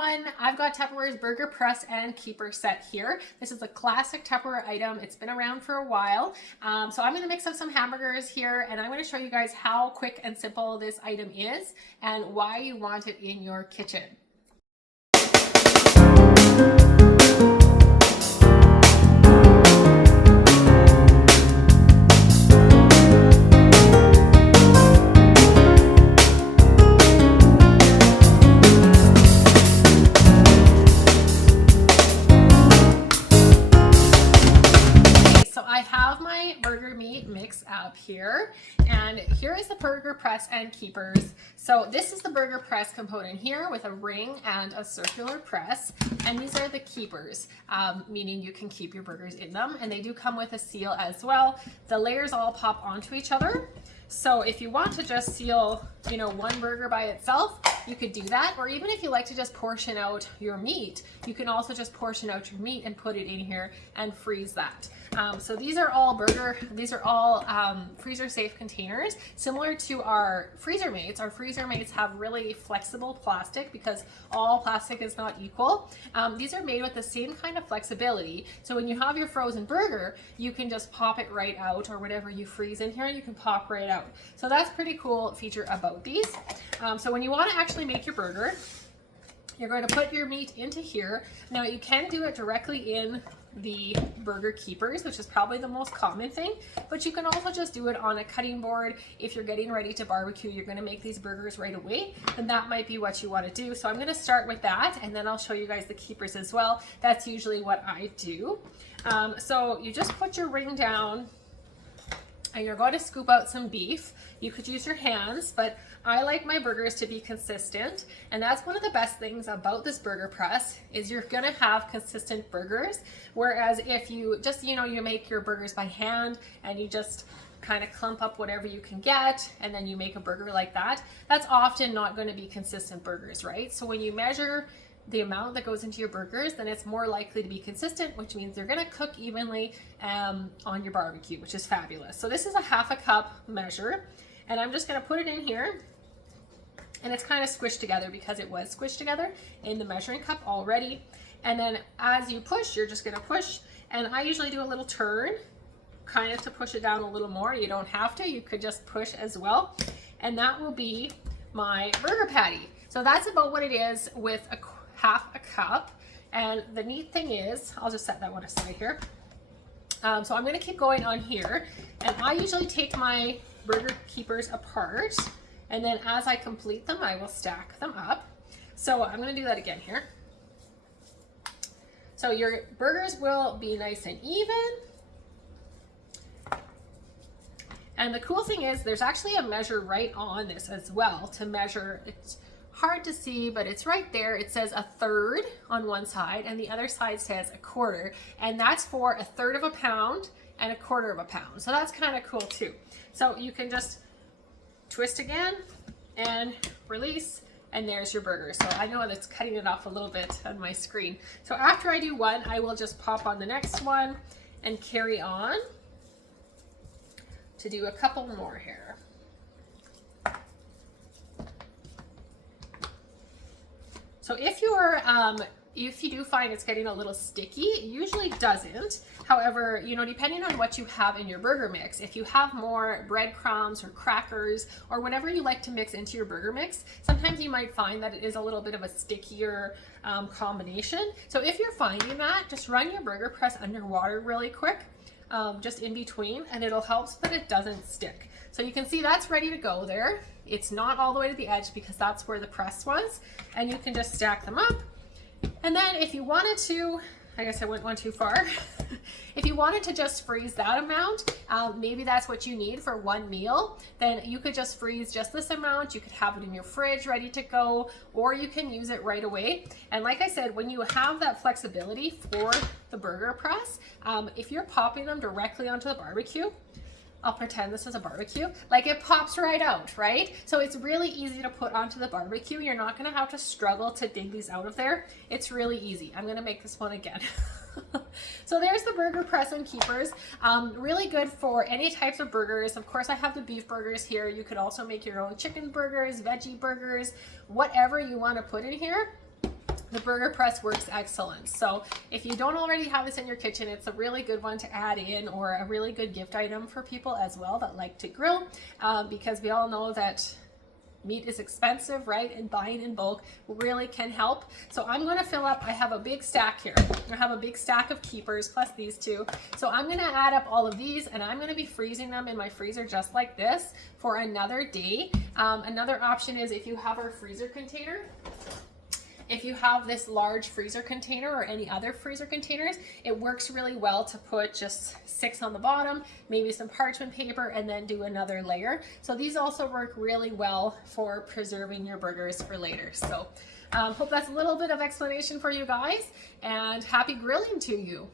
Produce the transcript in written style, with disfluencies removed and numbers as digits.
everyone, I've got Tupperware's burger press and keeper set here. This is a classic Tupperware item. It's been around for a while. So I'm going to mix up some hamburgers here and I'm going to show you guys how quick and simple this item is and why you want it in your kitchen. I have my burger meat mix up here, and here is the burger press and keepers. So this is the burger press component here with a ring and a circular press, and these are the keepers, meaning you can keep your burgers in them, and they do come with a seal as well. The layers all pop onto each other. So if you want to just seal, one burger by itself, you could do that. Or even if you like to just portion out your meat, you can also just portion out your meat and put it in here and freeze that. So these are all freezer safe containers, similar to our freezer mates. Our freezer mates have really flexible plastic because all plastic is not equal. These are made with the same kind of flexibility. So when you have your frozen burger, you can just pop it right out, or whatever you freeze in here, you can pop right out. So that's pretty cool feature about these. So when you want to actually make your burger, you're going to put your meat into here. Now you can do it directly in the burger keepers, which is probably the most common thing, but you can also just do it on a cutting board. If you're getting ready to barbecue, you're going to make these burgers right away, and that might be what you want to do. So I'm going to start with that, and then I'll show you guys the keepers as well. That's usually what I do. So you just put your ring down and you're going to scoop out some beef. You could use your hands, but I like my burgers to be consistent, and that's one of the best things about this burger press is you're gonna have consistent burgers. Whereas if you just, you make your burgers by hand and you just kind of clump up whatever you can get and then you make a burger like that, that's often not going to be consistent burgers, right? So when you measure the amount that goes into your burgers, then it's more likely to be consistent, which means they're going to cook evenly on your barbecue, which is fabulous. So this is a 1/2 cup measure, and I'm just going to put it in here, and it's kind of squished together because it was squished together in the measuring cup already. And then as you push, you're just going to push, and I usually do a little turn kind of to push it down a little more. You don't have to, you could just push as well, and that will be my burger patty. So that's about what it is with a 1/2 cup. And the neat thing is, I'll just set that one aside here. So I'm going to keep going on here, and I usually take my burger keepers apart, and then as I complete them, I will stack them up. So I'm going to do that again here. So your burgers will be nice and even. And the cool thing is there's actually a measure right on this as well to measure. It's hard to see, but it's right there. It says 1/3 on one side and the other side says 1/4, and that's for 1/3 of a pound and 1/4 of a pound. So that's kind of cool too. So you can just twist again and release, and there's your burger. So I know that's cutting it off a little bit on my screen. So after I do one, I will just pop on the next one and carry on to do a couple more here. So if you do find it's getting a little sticky, it usually doesn't. However, depending on what you have in your burger mix, if you have more breadcrumbs or crackers or whatever you like to mix into your burger mix, sometimes you might find that it is a little bit of a stickier combination. So if you're finding that, just run your burger press under water really quick, just in between, and it'll help so that it doesn't stick. So you can see that's ready to go there. It's not all the way to the edge because that's where the press was, and you can just stack them up. And then if you wanted to, I guess I went one too far. If you wanted to just freeze that amount, maybe that's what you need for one meal, then you could just freeze just this amount. You could have it in your fridge ready to go, or you can use it right away. And like I said, when you have that flexibility for the burger press, if you're popping them directly onto the barbecue, I'll pretend this is a barbecue, like it pops right out, right? So it's really easy to put onto the barbecue. You're not gonna have to struggle to dig these out of there. It's really easy. I'm gonna make this one again. So there's the burger press and keepers. Really good for any types of burgers. Of course, I have the beef burgers here. You could also make your own chicken burgers, veggie burgers, whatever you wanna put in here. the burger press works excellent. So if you don't already have this in your kitchen, it's a really good one to add in, or a really good gift item for people as well that like to grill, because we all know that meat is expensive, right? And buying in bulk really can help. So I'm going to fill up, I have a big stack here. I have a big stack of keepers plus these two. So I'm going to add up all of these, and I'm going to be freezing them in my freezer just like this for another day. Another option is if you have our freezer container. If you have this large freezer container or any other freezer containers, it works really well to put just 6 on the bottom, maybe some parchment paper, and then do another layer. So these also work really well for preserving your burgers for later. So hope that's a little bit of explanation for you guys, and happy grilling to you.